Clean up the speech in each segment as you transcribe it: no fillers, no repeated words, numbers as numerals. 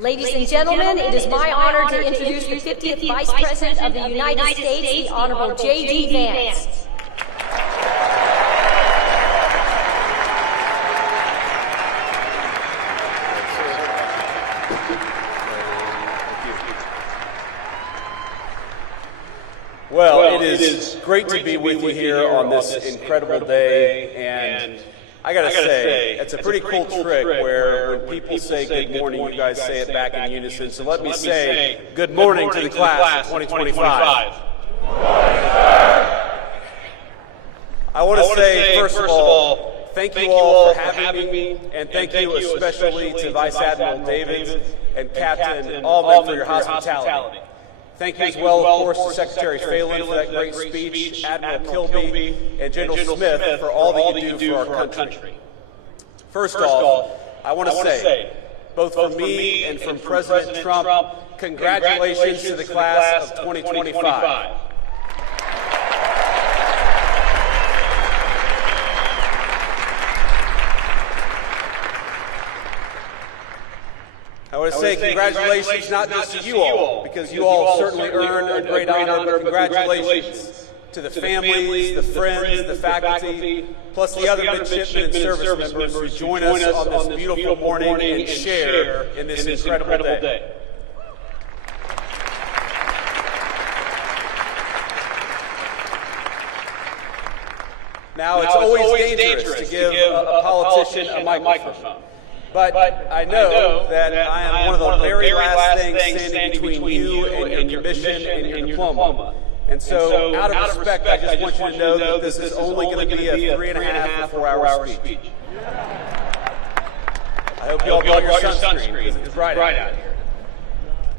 Ladies and gentlemen, it is my honor to introduce the 50th Vice President of the United States, the Honorable J.D. Vance. Well, it is great to be with you here on this incredible day, and I gotta say, it's a pretty cool trick where when people say good morning, you guys say it back in unison. So let me say good morning to the class of 2025. I want to say, first of all, thank you all for having me, and thank you especially to Vice Admiral David and Captain Allman for your hospitality. Thank you as well, of course, to Secretary Phelan for that great speech, Admiral Kilby, and General Smith for all that you do for our country. First off, I want to say, both from me and from President Trump, congratulations to the class of 2025. I want to say congratulations not just to you all, because you all certainly earned a great honor, but congratulations to the families, the friends, the faculty, plus the other midshipmen and service members who join us on this beautiful morning and share in this incredible day. Now, it's always dangerous to give a politician a microphone. But I know that I am one of the very last things standing between you and your mission and your diploma. And so, out of respect, I just want you to know that this is only going to be a 3.5 or 4 hour speech. I hope you all brought your sunscreen because it's bright out here.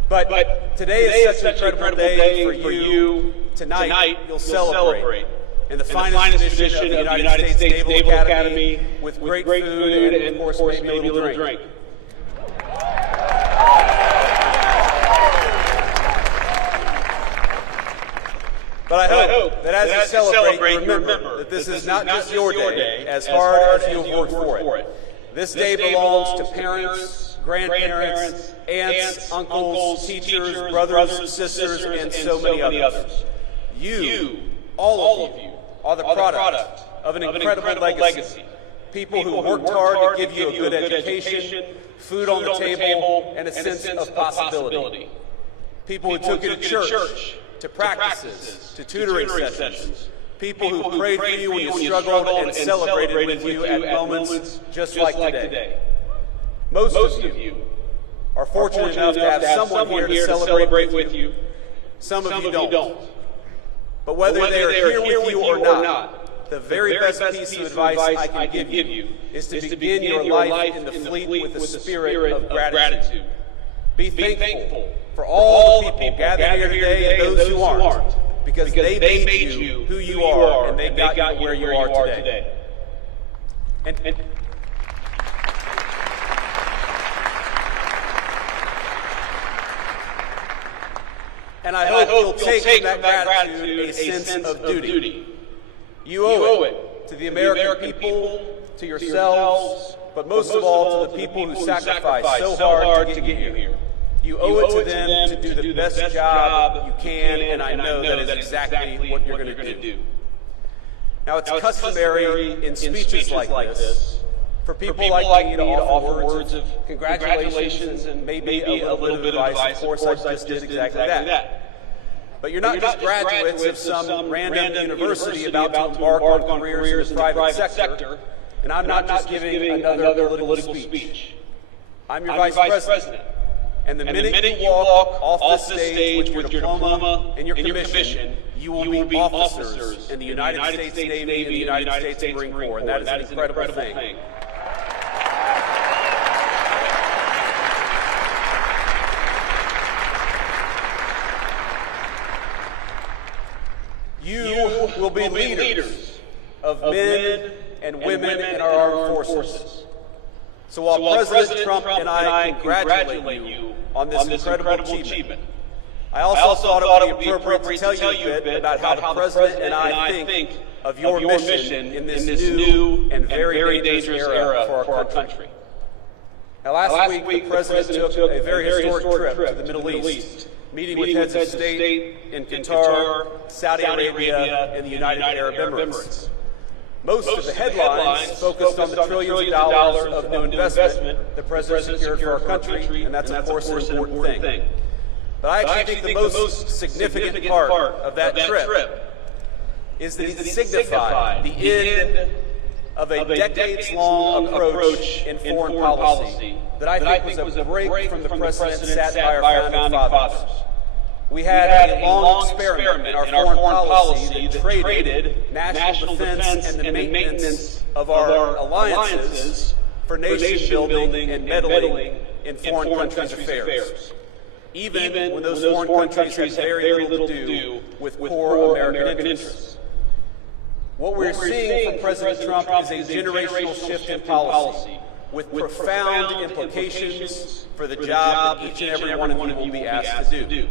But today is such an incredible day for you. Tonight, you'll celebrate in the finest edition of the United States Naval Academy with great food and, of course, maybe a little drink. But I hope that as you celebrate, you remember that this is not just your day, as hard as you have worked for it. This day belongs to parents, grandparents, aunts, uncles, teachers, brothers, sisters, and so many others. You, all of you, are the product of an incredible legacy. People who worked hard to give you a good education, food on the table, and a sense of possibility. People who took you to church, to practices, to tutoring sessions. People who prayed for you when you struggled and celebrated with you at moments just like today. Most of you are fortunate enough to have someone here to celebrate with you. Some of you don't. But whether they are here with you or not, the very best piece of advice I can give you is to begin your life in the fleet with the spirit of gratitude. Be thankful for all the people gathered here today and those who aren't, because they made you who you are, and they got you where you are today. And I hope you'll take from that gratitude a sense of duty. You owe it to the American people, to yourselves, but most of all to the people who sacrificed so hard to get you here. You owe it to them to do the best job you can, and I know that is exactly what you're going to do. Now, it's customary in speeches like this for people like me to offer words of congratulations and maybe a little bit of advice. Of course, I just did exactly that. But you're not just graduates of some random university about to embark on careers in the private sector, and I'm not just giving another political speech. I'm your Vice President. And the minute you walk off this stage with your diploma and your commission, you will be officers in the United States Navy and the United States Marine Corps, and that is an incredible thing. You will be leaders of men and women in our armed forces. So while President Trump and I congratulate you on this incredible achievement, I also thought it would be appropriate to tell you a bit about how the President and I think of your mission in this new and very dangerous era for our country. Now, last week, the President took a very historic trip to the Middle East, meeting with heads of state in Qatar, Saudi Arabia, and the United Arab Emirates. Most of the headlines focused on the trillions of dollars of new investment the President secured for our country, and that's, of course, an important thing. But I actually think the most significant part of that trip is that it signified the end of a decades-long approach in foreign policy that I think was a break from the precedent set by our founding fathers. We had a long experiment in our foreign policy that traded national defense and the maintenance of our alliances for nation building and meddling in foreign countries' affairs, even when those foreign countries had very little to do with core American interests. What we're seeing from President Trump is a generational shift in policy with profound implications for the job that each and every one of you will be asked to do.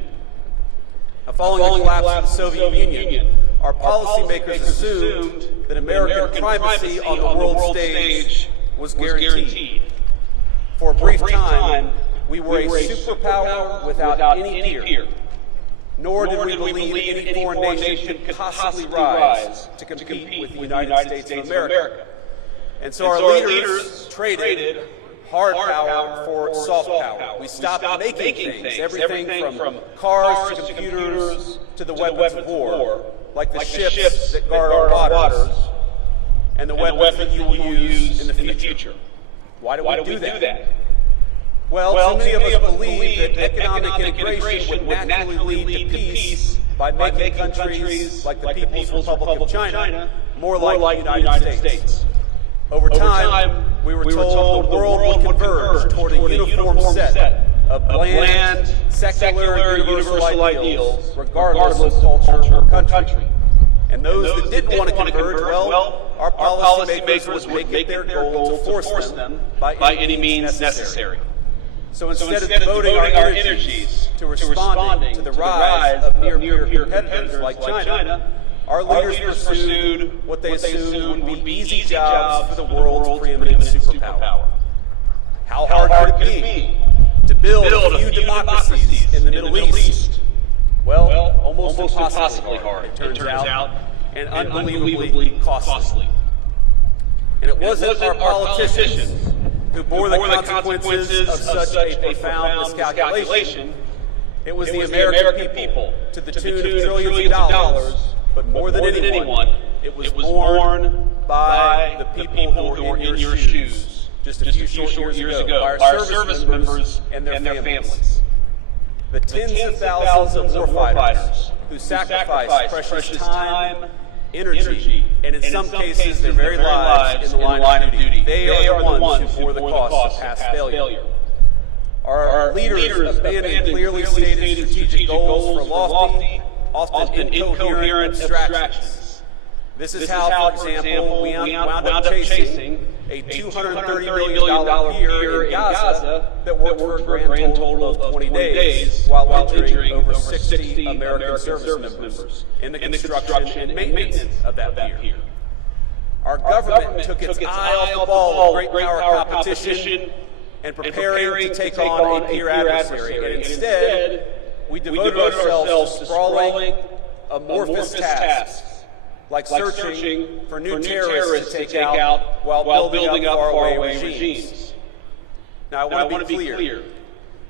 Now, following the collapse of the Soviet Union, our policymakers assumed that American primacy on the world stage was guaranteed. For a brief time, we were a superpower without any peer. Nor did we believe any foreign nation could possibly rise to compete with the United States of America. And so our leaders traded hard power for soft power. We stopped making things, everything from cars to computers to the weapons of war, like the ships that guard our waters and the weapons that you will use in the future. Why do we do that? Well, too many of us believe that economic integration would naturally lead to peace by making countries like the People's Republic of China more like the United States. Over time, we were told the world would converge toward a uniform set of bland, secular, universal ideals, regardless of culture or country. And those that didn't want to converge, well, our policymakers would make it their goal to force them by any means necessary. So instead of devoting our energies to responding to the rise of near-peer competitors like China, our leaders pursued what they assumed would be easy jobs for the world's preeminent superpower. How hard could it be to build a few democracies in the Middle East? Well, almost impossibly hard, it turns out, and unbelievably costly. And it wasn't our politicians who bore the consequences of such a profound miscalculation. It was the American people, to the tune of trillions of dollars, but more than anyone, it was born by the people who were in your shoes just a few short years ago, our service members and their families. The tens of thousands of warfighters who sacrificed precious time, energy, and in some cases their very lives in the line of duty. They are the ones who bore the cost of past failure. Our leaders abandoned clearly stated strategic goals for lofty, often incoherent abstractions. This is how, for example, we wound up chasing a $230 million pier in Gaza that worked for a grand total of 20 days while injuring over 60 American service members in the construction and maintenance of that pier. Our government took its eye off the ball of great power competition and preparing to take on a peer adversary, and instead we devoted ourselves to sprawling, amorphous tasks like searching for new terrorists to take out while building up faraway regimes. Now, I want to be clear.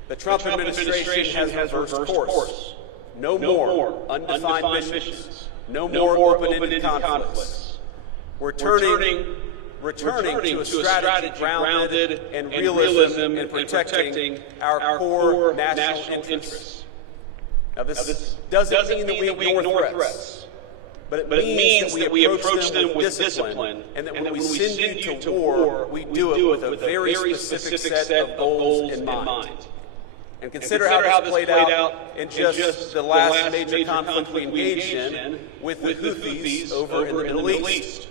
The Trump administration has reversed course. No more undefined missions. No more open-ended conflicts. We're returning to a strategy grounded in realism and protecting our core national interests. Now, this doesn't mean that we ignore threats, but it means that we approach them with discipline, and that when we send you to war, we do it with a very specific set of goals in mind. And consider how this played out in just the last major conflict we engaged in with the Houthis over in the Middle East.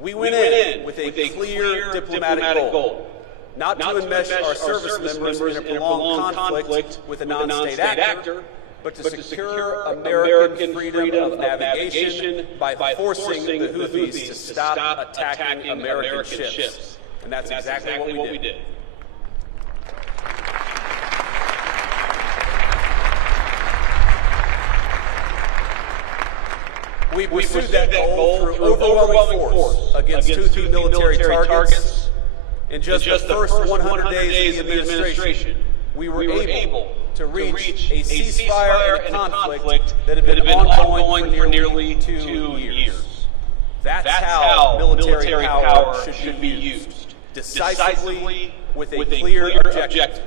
We went in with a clear diplomatic goal, not to enmesh our service members in a prolonged conflict with a non-state actor, but to secure American freedom of navigation by forcing the Houthis to stop attacking American ships. And that's exactly what we did. We pursued that goal through overwhelming force against two military targets. In just the first 100 days of the administration, we were able to reach a ceasefire and a conflict that had been ongoing for nearly 2 years. That's how military power should be used, decisively with a clear objective.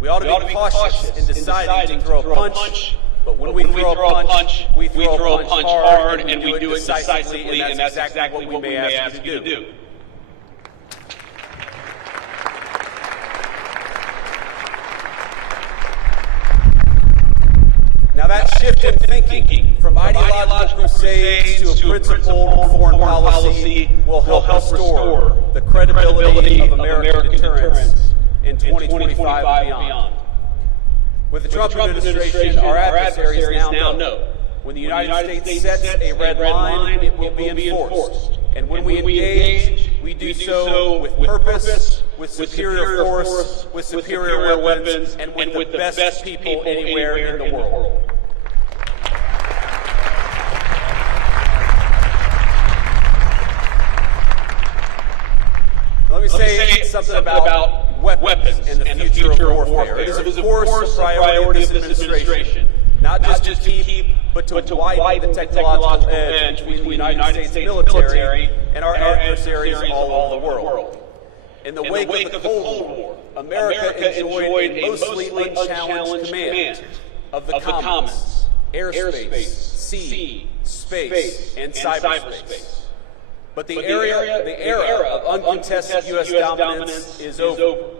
We ought to be cautious in deciding to throw a punch, but when we throw a punch, we throw a punch hard, and we do it decisively, and that's exactly what we may ask you to do. Now that shift in thinking from ideological crusades to a principled foreign policy will help restore the credibility of American deterrence in 2025 and beyond. With the Trump administration, our adversaries now know when the United States sets a red line, it will be enforced. And when we engage, we do so with purpose, with superior force, with superior weapons, and with the best people anywhere in the world. Let me say something about weapons and the future of warfare. It is, of course, a priority of this administration, not just to keep, but to widen the technological edge between the United States military and our adversaries all over the world. In the wake of the Cold War, America enjoyed a mostly unchallenged command of the commons, airspace, sea, space, and cyberspace. But the era of uncontested U.S. dominance is over.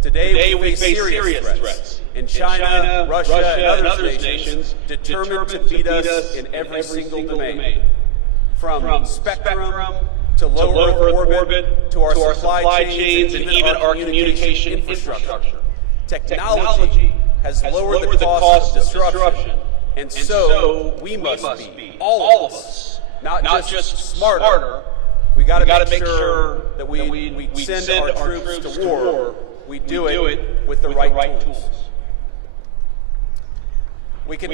Today we face serious threats in China, Russia, and other nations determined to beat us in every single domain. From spectrum to low Earth orbit to our supply chains and even our communication infrastructure. Technology has lowered the cost of disruption, and so we must be, all of us, not just smarter. We got to make sure that we send our troops to war. We do it with the right tools. We can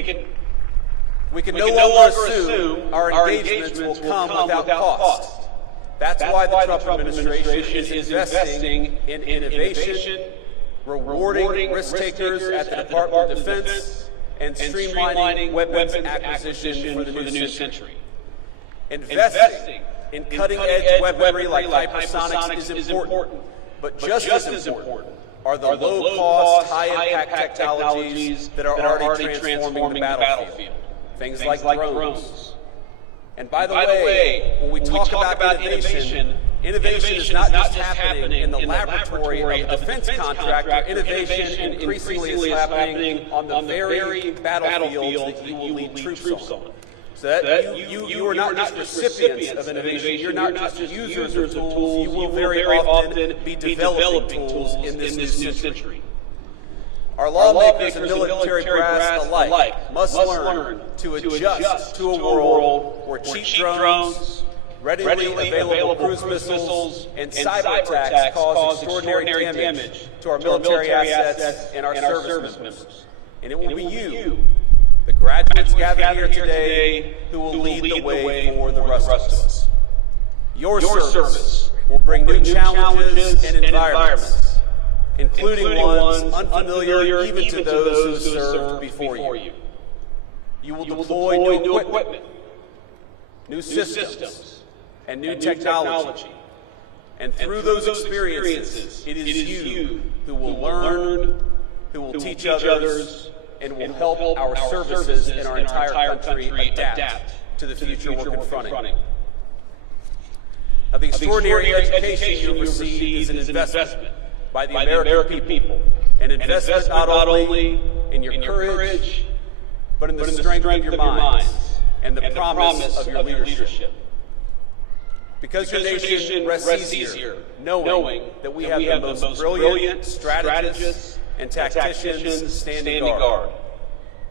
no longer assume our engagements will come without cost. That's why the Trump administration is investing in innovation, rewarding risk takers at the Department of Defense, and streamlining weapons acquisition for the new century. Investing in cutting-edge weaponry like hypersonics is important, but just as important are the low-cost, high-impact technologies that are already transforming the battlefield. Things like drones. And by the way, when we talk about innovation is not just happening in the laboratory of a defense contractor. Innovation increasingly is happening on the very battlefields that you will lead troops on. So that you are not just recipients of innovation, you're not just users of tools, you will very often be developing tools in this new century. Our lawmakers and military brass alike must learn to adjust to a world where cheap drones, readily available cruise missiles, and cyber attacks cause extraordinary damage to our military assets and our service members. And it will be you, the graduates gathered here today, who will lead the way for the rest of us. Your service will bring new challenges and environments, including ones unfamiliar even to those who served before you. You will deploy new equipment, new systems, and new technology. And through those experiences, it is you who will learn, who will teach others, and will help our services and our entire country adapt to the future we're confronting. Now, the extraordinary education you receive is an investment by the American people, an investment not only in your courage, but in the strength of your minds and the promise of your leadership. Because your nation rests easier knowing that we have the most brilliant strategists and tacticians standing guard.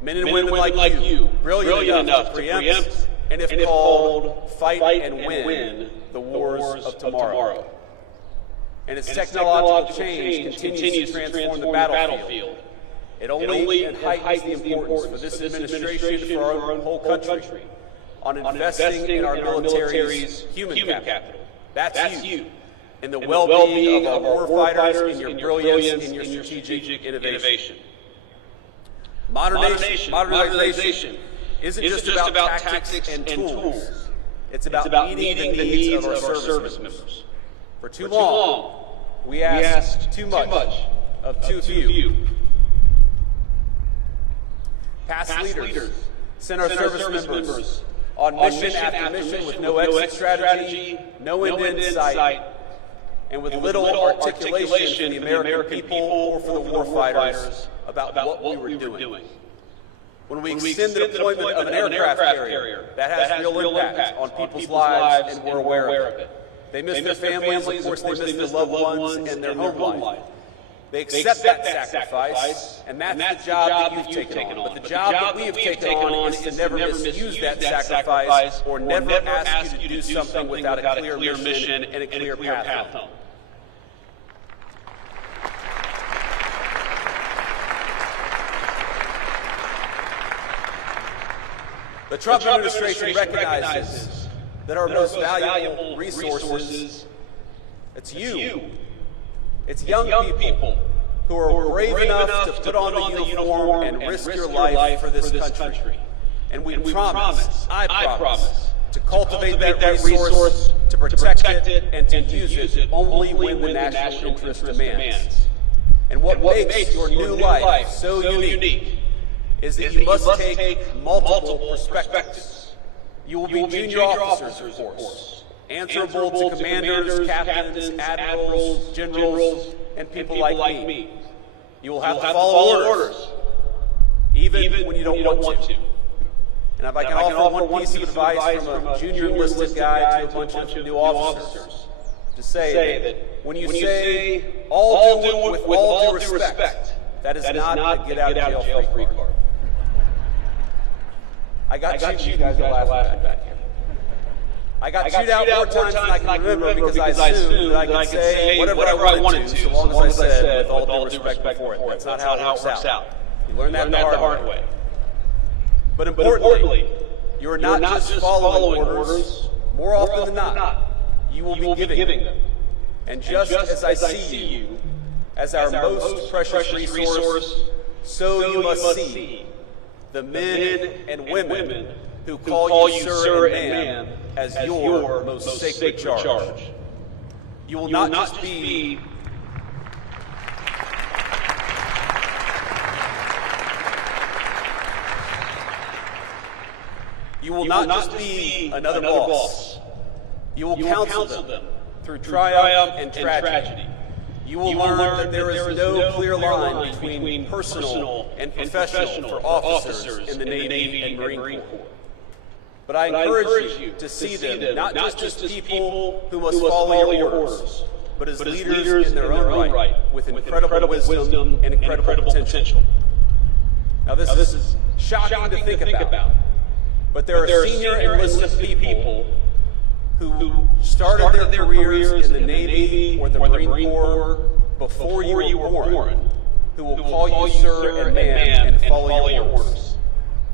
Men and women like you, brilliant enough to preempt and, if called, fight and win the wars of tomorrow. And as technological change continues to transform the battlefield, it only heightens the importance for this administration, for our whole country, on investing in our military's human capital. That's you. In the well-being of our warfighters, in your brilliance, in your strategic innovation. Modernization isn't just about tactics and tools. It's about meeting the needs of our service members. For too long, we asked too much of too few. Past leaders sent our service members on mission after mission with no exit strategy, no end in sight, and with little articulation for the American people or for the warfighters about what we were doing. When we extend the deployment of an aircraft carrier, that has real impact on people's lives, and we're aware of it. They miss their families, of course they miss their loved ones and their home life. They accept that sacrifice, and that's the job that you've taken on. But the job that we have taken on is to never misuse that sacrifice or never ask you to do something without a clear mission and a clear path home. The Trump administration recognizes that our most valuable resources, it's you. It's young people who are brave enough to put on the uniform and risk your life for this country. And we promise, I promise, to cultivate that resource, to protect it, and to use it only when the national interest demands. And what makes your new life so unique is that you must take multiple perspectives. You will be junior officers, of course, answerable to commanders, captains, admirals, generals, and people like me. You will have to follow orders, even when you don't want to. And if I can offer one piece of advice from a junior enlisted guy to a bunch of new officers, to say that when you say, all do with all due respect, that is not a get-out-of-jail-free card. I got you guys are laughing back here. I got chewed out more times than I can remember because I assumed that I could say whatever I wanted to, so long as I said with all due respect before it. That's not how it works out. You learn that the hard way. But importantly, you are not just following orders. More often than not, you will be giving them. And just as I see you as our most precious resource, so you must see the men and women who call you sir and ma'am as your most sacred charge. You will not just be another boss. You will counsel them through triumph and tragedy. You will learn that there is no clear line between personal and professional for officers in the Navy and Marine Corps. But I encourage you to see them not just as people who must follow your orders, but as leaders in their own right, with incredible wisdom and incredible potential. Now this is shocking to think about, but there are senior enlisted people who started their careers in the Navy or the Marine Corps before you were born, who will call you sir and ma'am and follow your orders.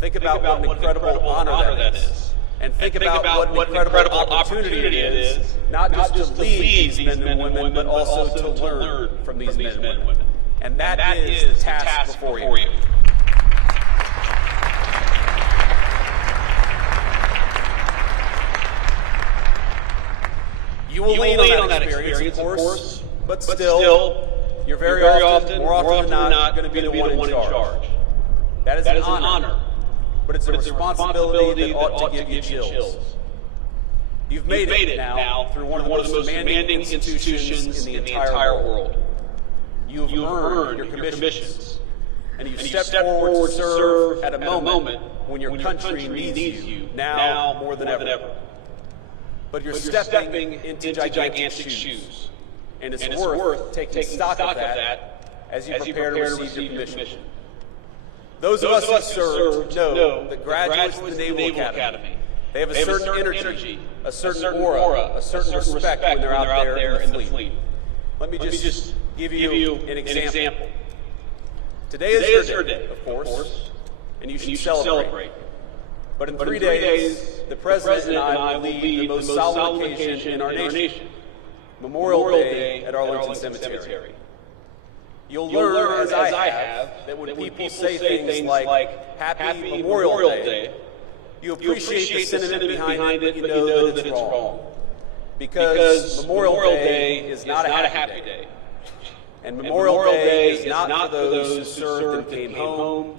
Think about what an incredible honor that is. And think about what an incredible opportunity it is, not just to lead these men and women, but also to learn from these men and women. And that is the task before you. You will lean on that experience, of course, but still, you're very often, more often than not, going to be the one in charge. That is an honor, but it's a responsibility that ought to give you chills. You've made it now through one of the most demanding institutions in the entire world. You've earned your commissions, and you've stepped forward to serve at a moment when your country needs you now more than ever. But you're stepping into gigantic shoes, and it's worth taking stock of that as you prepare to receive your commission. Those of us who serve know that graduates of the Naval Academy, they have a certain energy, a certain aura, a certain respect when they're out there in the fleet. Let me just give you an example. Today is your day, of course, and you should celebrate. But in 3 days, the President and I will lead the most solemn occasion in our nation, Memorial Day at Arlington Cemetery. You'll learn, as I have, that when people say things like Happy Memorial Day, you appreciate the sentiment behind it, but you know that it's wrong. Because Memorial Day is not a happy day. And Memorial Day is not for those who served and came home.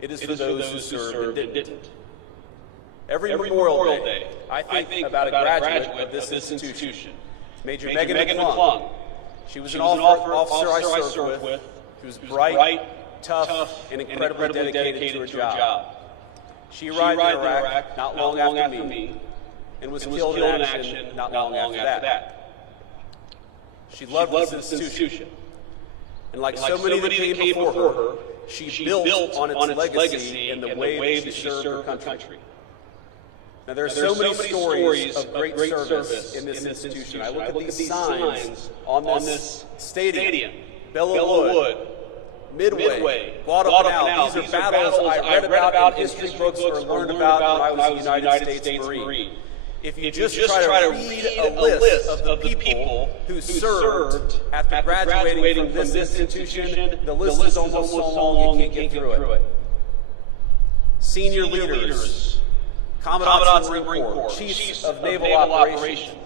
It is for those who served and didn't. Every Memorial Day, I think about a graduate of this institution, Major Megan McClung. She was an officer I served with, who was bright, tough, and incredibly dedicated to her job. She arrived in Iraq not long after me, and was killed in action not long after that. She loved this institution, and like so many that came before her, she built on its legacy in the way that she served her country. Now, there are so many stories of great service in this institution. I look at these signs on this stadium, Belleau Wood, Midway, Guadalcanal. These are battles I read about in history books or learned about when I was a United States Marine. If you just try to read a list of the people who served after graduating from this institution, the list is almost so long you can't get through it. Senior leaders, Commandants of the Marine Corps, Chiefs of Naval Operations,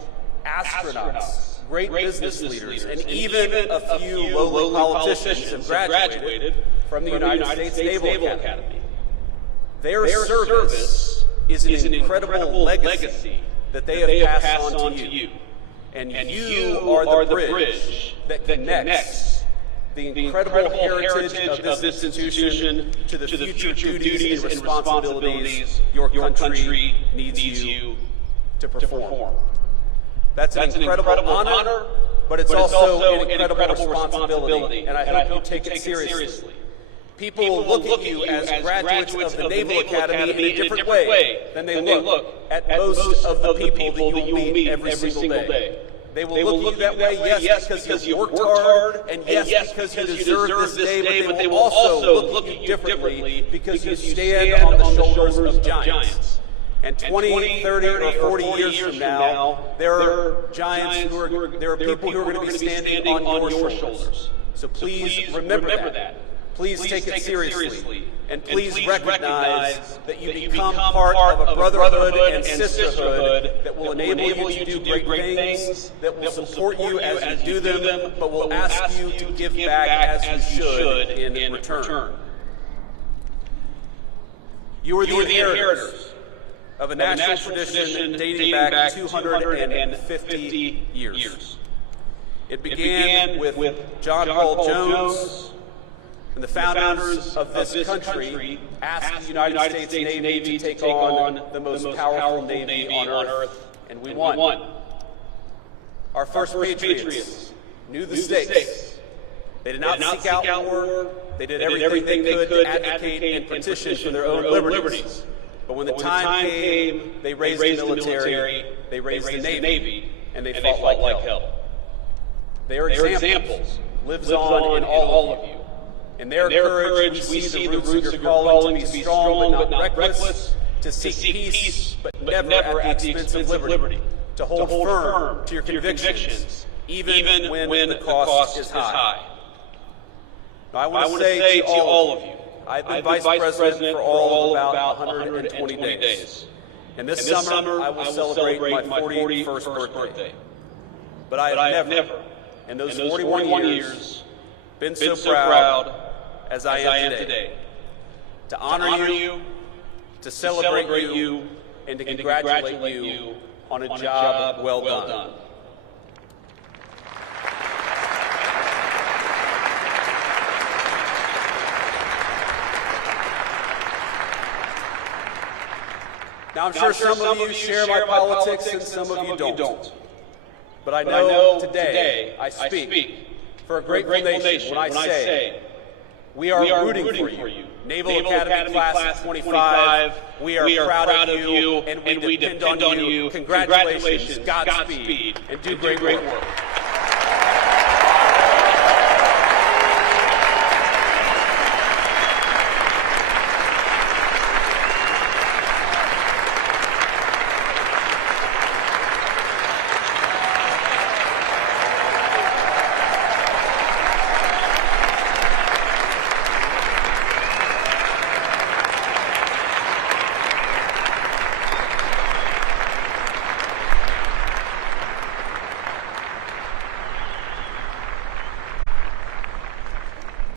astronauts, great business leaders, and even a few lowly politicians have graduated from the United States Naval Academy. Their service is an incredible legacy that they have passed on to you. And you are the bridge that connects the incredible heritage of this institution to the future duties and responsibilities your country needs you to perform. That's an incredible honor, but it's also an incredible responsibility, and I hope you take it seriously. People will look at you as graduates of the Naval Academy in a different way than they look at most of the people that you will meet every single day. They will look at you that way, yes, because you worked hard, and yes, because you deserve this day, but they will also look at you differently because you stand on the shoulders of giants. And 20, 30, or 40 years from now, there are giants there are people who are going to be standing on your shoulders. So please remember that. Please take it seriously, and please recognize that you become part of a brotherhood and sisterhood that will enable you to do great things, that will support you as you do them, but will ask you to give back as you should in return. You are the inheritors of a national tradition dating back 250 years. It began with John Paul Jones, and the founders of this country asked the United States Navy to take on the most powerful Navy on Earth, and we won. Our first patriots knew the stakes. They did not seek out war. They did everything they could to advocate and petition for their own liberties. But when the time came, they raised the military, they raised the Navy, and they fought like hell. Their examples lives on in all of you. In their courage, we see the roots of your calling to be strong but not reckless, to seek peace but never at the expense of liberty, to hold firm to your convictions, even when the cost is high. Now, I want to say to all of you, I've been Vice President for all of about 120 days. And this summer, I will celebrate my 41st birthday. But I have never, in those 41 years, been so proud as I am today. To honor you, to celebrate you, and to congratulate you on a job well done. Now, I'm sure some of you share my politics and some of you don't. But I know today I speak for a grateful nation when I say we are rooting for you. Naval Academy Class of 25, we are proud of you, and we depend on you. Congratulations, Godspeed, and do great work.